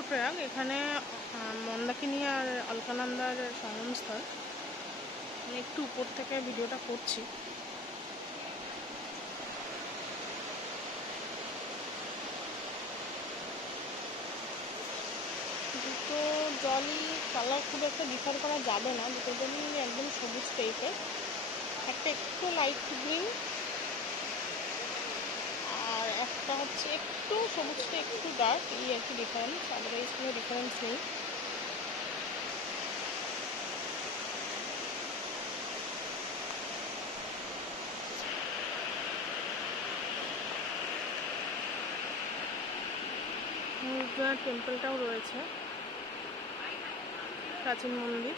রুদ্রপ্রয়াগ এখানে মন্দাকিনী আর অলকানন্দার সঙ্গমস্থল। আমি একটু উপর থেকে ভিডিওটা করছি। দুটো জলই কালার খুব একটা ডিফার করা যাবে না, দুটো জলই একদম সবুজ টাইপের, একটা একটু লাইট গ্রিন আর একটা হচ্ছে একটু সবুজটা একটু ডার্ক, এই আর কি ডিফারেন্স, আদারওয়াইজ কোনো ডিফারেন্স নেই। টেম্পলটাও রয়েছে, প্রাচীন মন্দির।